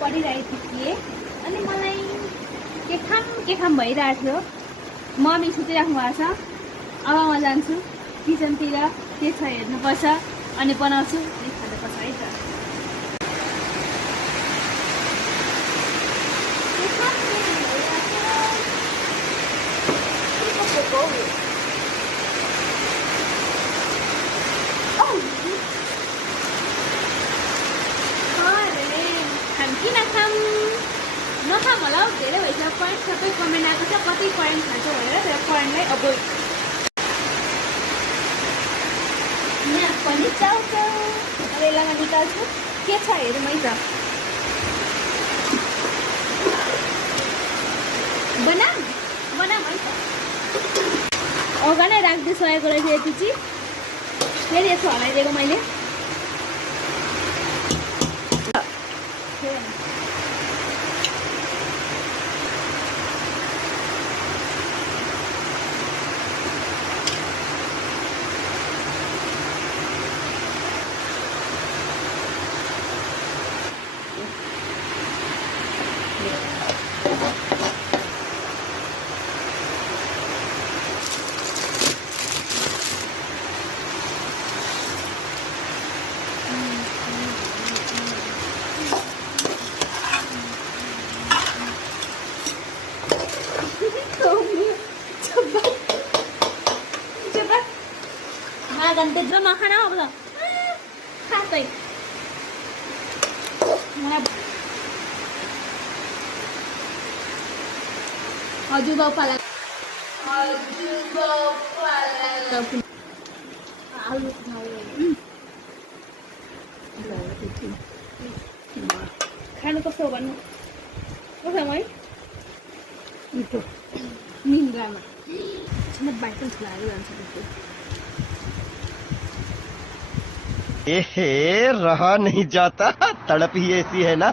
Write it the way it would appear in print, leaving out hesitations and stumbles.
पढिरहेको थिएँ अनि मलाई के खाम भइरहेको थियो। मम्मी सुतिराख्नु भएको छ। अब म जान्छु किचनतिर के छ हेर्नुपर्छ अनि बनाउँछु अनि खानुपर्छ है त। किन खाम नखाम होला हौ, धेरै भइसक्यो। पोइन्ट सबै कमेन्ट आएको छ कति पोइन्ट खान्छ भनेर, तर पोइन्टलाई अभोइड। यहाँ पनि चाउचाउ रेलामा निकाल्छु के छ हेरौँ है त। बनाम है त। अगाडि राख्दै सकेको रहेछ यति चिज, फेरि यसो हलाइदिएको मैले। ganti dulu makan apa belum? Santai. Mana? Aju bapak lagi. Aju bapak lagi. Alu tahu. Kan itu soban. Apa namanya? Itu. Minggu. Cuma baikkan selalu yang seperti. रहा नहीं जाता, तड़प ही ऐसी है ना।